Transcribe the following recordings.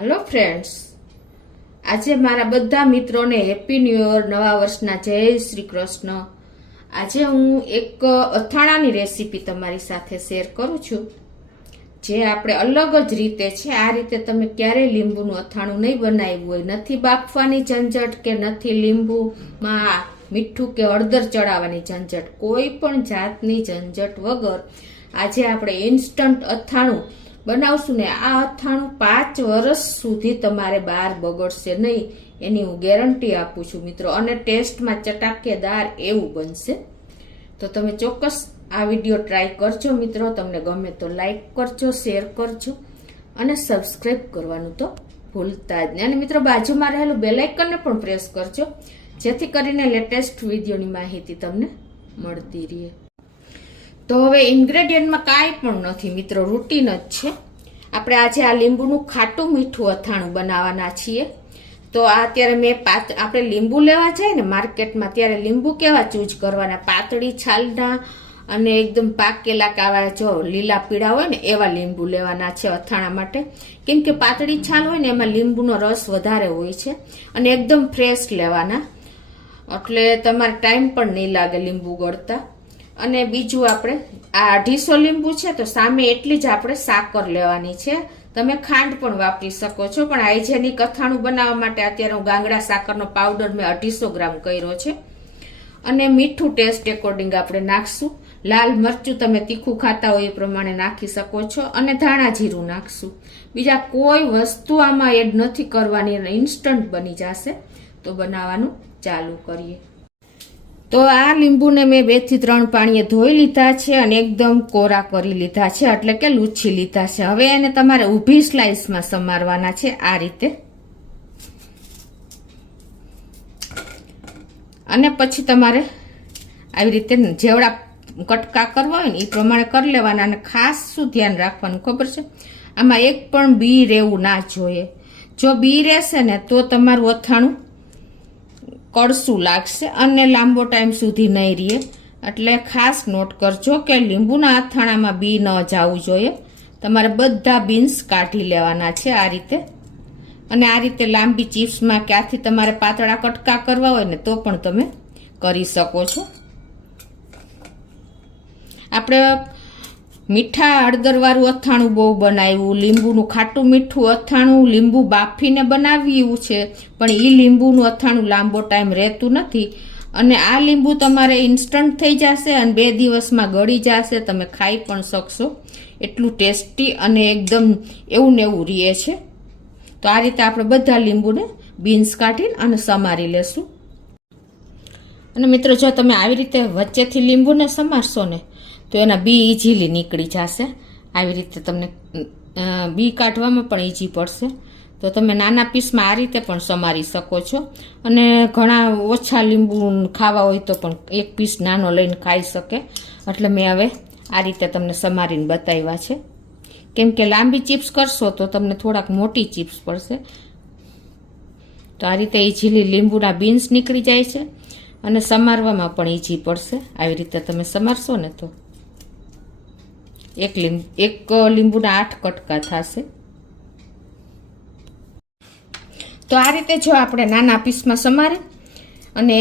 Hello friends, આજે મારા બધા મિત્રોને હેપી ન્યૂ યર, નવા વર્ષના જય શ્રી કૃષ્ણ। આજે હું એક અથાણાની રેસીપી તમારી સાથે શેર કરું છું, જે આપણે અલગ જ રીતે છે। આ રીતે તમે ક્યારેય લીંબુનું અથાણું નહીં બનાવ્યું હોય, નથી બાફવાની ઝંઝટ કે નથી લીંબુમાં મીઠું કે હળદર ચડાવવાની ઝંઝટ, કોઈ પણ જાતની ઝંઝટ વગર આજે આપણે ઇન્સ્ટન્ટ અથાણું બનાવશું ને આ અથાણું 5 વર્ષ સુધી તમારે બહાર બગડશે નહીં, એની હું ગેરંટી આપું છું મિત્રો। અને ટેસ્ટમાં ચટાકેદાર એવું બનશે। તો તમે ચોક્કસ આ વિડીયો ટ્રાય કરજો મિત્રો। તમને ગમે તો લાઈક કરજો, શેર કરજો અને સબસ્ક્રાઈબ કરવાનું તો ભૂલતા જ નહીં। અને મિત્રો બાજુમાં રહેલું બેલ આઇકનને પણ પ્રેસ કરજો, જેથી કરીને લેટેસ્ટ વિડીયોની માહિતી તમને મળતી રહે। તો હવે ઇન્ગ્રેડિયન્ટમાં કાંઈ પણ નથી મિત્રો, રૂટીન જ છે। આપણે આજે આ લીંબુનું ખાટું મીઠું અથાણું બનાવવાના છીએ। તો આ અત્યારે મેં આપણે લીંબુ લેવા જાય ને માર્કેટમાં, ત્યારે લીંબુ કેવા ચૂઝ કરવાના, પાતળી છાલના અને એકદમ પાકેલા કાવા જો લીલા પીળા હોય ને એવા લીંબુ લેવાના છે અથાણા માટે। કેમ કે પાતળી છાલ હોય ને એમાં લીંબુનો રસ વધારે હોય છે, અને એકદમ ફ્રેશ લેવાના, એટલે તમારે ટાઈમ પણ નહીં લાગે લીંબુ ગળતા। અને બીજું આપણે આ 250 લીંબુ છે, તો સામે એટલી જ આપણે સાકર લેવાની છે। તમે ખાંડ પણ વાપરી શકો છો, પણ હાઇજેનિક અથાણું બનાવવા માટે અત્યારે હું ગાંગડા સાકરનો પાવડર મેં 250 ગ્રામ કર્યો છે। અને મીઠું ટેસ્ટ એકોર્ડિંગ આપણે નાખશું, લાલ મરચું તમે તીખું ખાતા હોય એ પ્રમાણે નાખી શકો છો, અને ધાણા જીરું નાખશું। બીજા કોઈ વસ્તુ આમાં એડ નથી કરવાની, અને ઇન્સ્ટન્ટ બની જશે। તો બનાવવાનું ચાલુ કરીએ। તો આ લીંબુને મેં 2 થી 3 પાણીએ ધોઈ લીધા છે, અને એકદમ કોરા કરી લીધા છે, એટલે કે લૂછી લીધા છે। હવે એને તમારે ઊભી સ્લાઇસમાં સમારવાના છે આ રીતે, અને પછી તમારે આવી રીતે જેવડા કટકા કરવા હોય ને એ પ્રમાણે કરી લેવાના। અને ખાસ શું ધ્યાન રાખવાનું ખબર છે, આમાં એક પણ બી રહેવું ના જોઈએ। જો બી રહેશે ને તો તમારું અથાણું કડસું લાગશે અને લાંબો ટાઈમ સુધી નહીં રહે। એટલે ખાસ નોટ કરજો કે લીંબુના અથાણામાં બી ન જવું જોઈએ। તમારે બધા બીન્સ કાઢી લેવાના છે આ રીતે, અને આ રીતે લાંબી ચિપ્સમાં ક્યાંથી તમારે પાતળા કટકા કરવા હોય ને તો પણ તમે કરી શકો છો। આપણે મીઠા હળદરવાળું અથાણું બહુ બનાવ્યું, લીંબુનું ખાટું મીઠું અથાણું લીંબુ બાફીને બનાવ્યું છે, પણ એ લીંબુનું અથાણું લાંબો ટાઈમ રહેતું નથી। અને આ લીંબુ તમારે ઇન્સ્ટન્ટ થઈ જશે અને 2 દિવસમાં ગળી જશે, તમે ખાઈ પણ શકશો, એટલું ટેસ્ટી અને એકદમ એવું ને એવું રહે છે। તો આ રીતે આપણે બધા લીંબુને બીન્સ કાઢીને અને સમારી લેશું। અને મિત્રો જો તમે આવી રીતે વચ્ચેથી લીંબુને સમારશો ને તો એના બી ઇઝીલી નીકળી જશે। આવી રીતે તમને બી કાઢવામાં પણ ઇઝી પડશે। તો તમે નાના પીસમાં આ રીતે પણ સમારી શકો છો, અને ઘણા ઓછા લીંબુ ખાવા હોય તો પણ 1 પીસ નાનો લઈને ખાઈ શકે। એટલે મેં હવે આ રીતે તમને સમારીને બતાવ્યા છે, કેમ કે લાંબી ચિપ્સ કરશો તો તમને થોડાક મોટી ચિપ્સ પડશે। તો આ રીતે ઇઝીલી લીંબુના બીન્સ નીકળી જાય છે, અને સમારવામાં પણ ઇઝી પડશે। આવી રીતે તમે સમારશો ને તો એક લીંબુના 8 કટકા થશે। તો આ રીતે જો આપણે નાના પીસમાં સમારી અને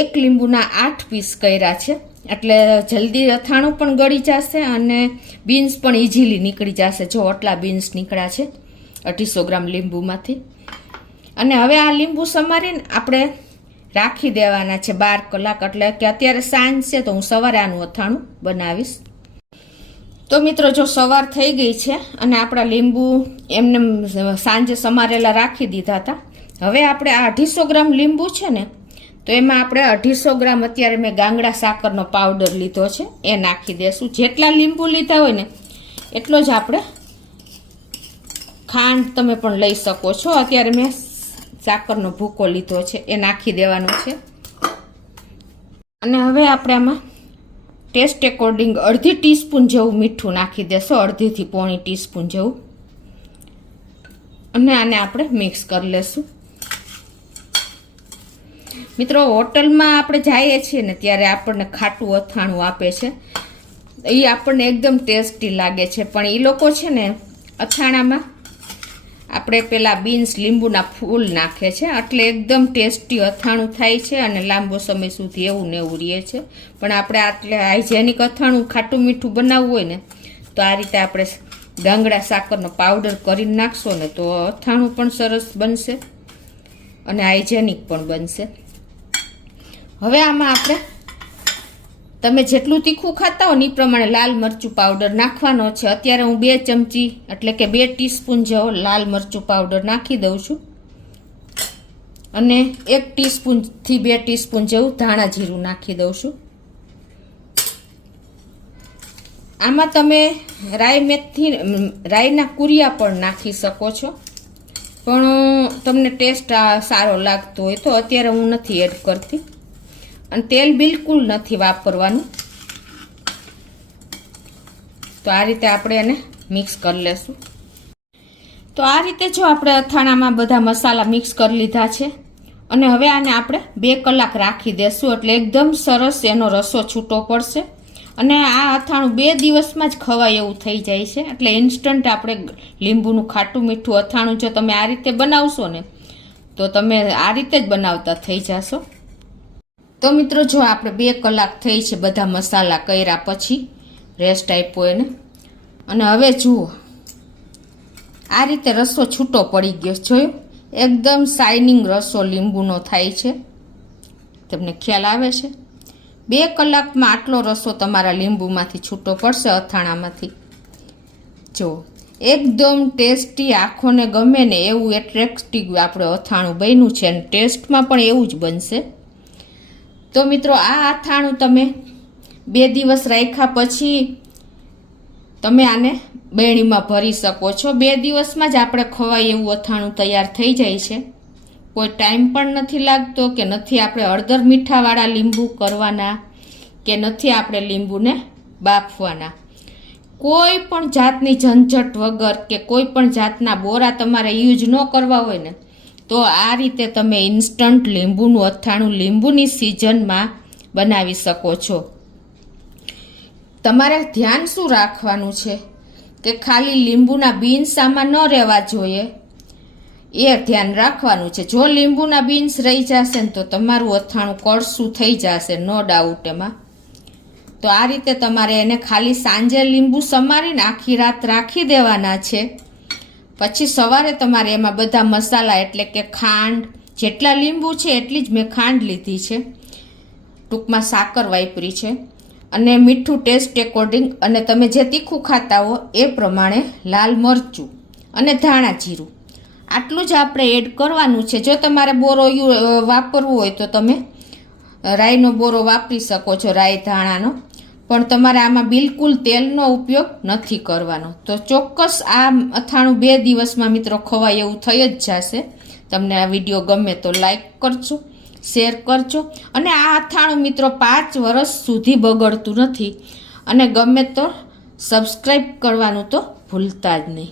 1 લીંબુના 8 પીસ કર્યા છે, એટલે જલ્દી અથાણું પણ ગળી જશે અને બીન્સ પણ ઇઝીલી નીકળી જશે। જો આટલા બીન્સ નીકળ્યા છે 250 ગ્રામ લીંબુમાંથી। અને હવે આ લીંબુ સમારીને આપણે રાખી દેવાના છે 12 કલાક, એટલે કે અત્યારે સાંજ છે તો હું સવારે આનું અથાણું બનાવીશ। તો મિત્રો જો સવાર થઈ ગઈ છે અને આપણા લીંબુ એમને સાંજે સમારેલા રાખી દીધા હતા। હવે આપણે આ 250 ગ્રામ લીંબુ છે ને, તો એમાં આપણે 250 ગ્રામ અત્યારે મેં ગાંગડા સાકરનો પાવડર લીધો છે એ નાખી દેશું। જેટલા લીંબુ લીધા હોય ને એટલો જ આપણે ખાંડ તમે પણ લઈ શકો છો। અત્યારે મેં સાકરનો ભૂકો લીધો છે એ નાખી દેવાનો છે। અને હવે આપણે આમાં ટેસ્ટ એકોર્ડિંગ 1/2 ટીસ્પૂન જેવું મીઠું નાખી દેશો, 1/2 થી 1/4 ટીસ્પૂન જેવું, અને આને આપણે મિક્સ કરી લેશું। મિત્રો હોટલમાં આપણે જઈએ છીએ ને ત્યારે આપણને ખાટું અથાણું આપે છે, એ આપણને એકદમ ટેસ્ટી લાગે છે, પણ એ લોકો છે ને અથાણામાં આપણે પેલા બીન્સ લીંબુના ફૂલ નાખે છે એટલે એકદમ ટેસ્ટી અથાણું થાય છે અને લાંબો સમય સુધી એવું ને એવું રહે છે. પણ આપણે આટલે હાઇજેનિક અથાણું ખાટું મીઠું બનાવવું હોય ને તો આ રીતે આપણે ગાંગડા સાકરનો પાવડર કરીને નાખશો ને તો અથાણું પણ સરસ બનશે અને હાઇજેનિક પણ બનશે. હવે આમાં આપણે તમે જેટલું તીખું ખાતા હો ને એ પ્રમાણે લાલ મરચું પાવડર નાખવાનો છે. અત્યારે હું 2 ચમચી એટલે કે 2 ટીસ્પૂન જેવો લાલ મરચું પાવડર નાખી દઉં છું અને 1 ટીસ્પૂનથી 2 ટીસ્પૂન જેવું ધાણા જીરું નાખી દઉં છું. આમાં તમે રાઈ મેથી રાઈના કુરિયા પણ નાખી શકો છો, પણ તમને ટેસ્ટ સારો લાગતો હોય તો. અત્યારે હું નથી એડ કરતી અને તેલ બિલકુલ નથી વાપરવાનું. તો આ રીતે આપણે એને મિક્સ કરી લેશું. તો આ રીતે જો આપણે અથાણામાં બધા મસાલા મિક્સ કરી લીધા છે અને હવે આને આપણે 2 કલાક રાખી દેશું એટલે એકદમ સરસ એનો રસો છૂટો પડશે અને આ અથાણું 2 દિવસમાં જ ખવાય એવું થઈ જાય છે. એટલે ઇન્સ્ટન્ટ આપણે લીંબુનું ખાટું મીઠું અથાણું જો તમે આ રીતે બનાવશો ને તો તમે આ રીતે જ બનાવતા થઈ જશો. તો મિત્રો જો આપણે 2 કલાક થઈ છે બધા મસાલા કર્યા પછી રેસ્ટ આપ્યો એને અને હવે જુઓ આ રીતે રસો છૂટો પડી ગયો. જોયું એકદમ શાઇનિંગ રસો લીંબુનો થાય છે. તમને ખ્યાલ આવે છે? 2 કલાકમાં આટલો રસો તમારા લીંબુમાંથી છૂટો પડશે અથાણામાંથી. જો એકદમ ટેસ્ટી, આંખોને ગમે ને એવું એટ્રેક્ટિવ આપણે અથાણું બન્યું છે અને ટેસ્ટમાં પણ એવું જ બનશે. તો મિત્રો આ અથાણું તમે 2 દિવસ રાખ્યા પછી તમે આને બેણીમાં ભરી શકો છો. 2 દિવસમાં જ આપણે ખવાય એવું અથાણું તૈયાર થઈ જાય છે. કોઈ ટાઈમ પણ નથી લાગતો કે નથી આપણે હળદર મીઠાવાળા લીંબુ કરવાના કે નથી આપણે લીંબુને બાફવાના. કોઈ પણ જાતની ઝંઝટ વગર કે કોઈ પણ જાતના બોરા તમારે યુઝ ન કરવા હોય ને તો આ રીતે તમે ઇન્સ્ટન્ટ લીંબુનું અથાણું લીંબુની સિઝનમાં બનાવી શકો છો. તમારે ધ્યાન શું રાખવાનું છે કે ખાલી લીંબુના બીન્સ આમાં ન રહેવા જોઈએ એ ધ્યાન રાખવાનું છે. જો લીંબુના બીન્સ રહી જશે ને તો તમારું અથાણું કડશું થઈ જશે, નો ડાઉટ એમાં. તો આ રીતે તમારે એને ખાલી સાંજે લીંબુ સમારીને આખી રાત રાખી દેવાના છે. પછી સવારે તમારે એમાં બધા મસાલા એટલે કે ખાંડ, જેટલા લીંબુ છે એટલી જ મેં ખાંડ લીધી છે, ટૂંકમાં સાકર વાપરી છે અને મીઠું ટેસ્ટ એકોર્ડિંગ અને તમે જે તીખું ખાતા હો એ પ્રમાણે લાલ મરચું અને ધાણા જીરું આટલું જ આપણે એડ કરવાનું છે. જો તમારે બોરો વાપરવું હોય તો તમે રાઈનો બોરો વાપરી શકો છો, રાઈ ધાણાનો, પણ તમારે આમાં બિલકુલ તેલનો ઉપયોગ નથી કરવાનો. તો ચોક્કસ આ અથાણું 2 દિવસમાં મિત્રો ખવાય એવું થઈ જ જશે. તમને આ વિડીયો ગમે તો લાઈક કરજો, શેર કરજો અને આ અથાણું મિત્રો 5 વર્ષ સુધી બગડતું નથી અને ગમે તો સબસ્ક્રાઈબ કરવાનું તો ભૂલતા જ નહીં.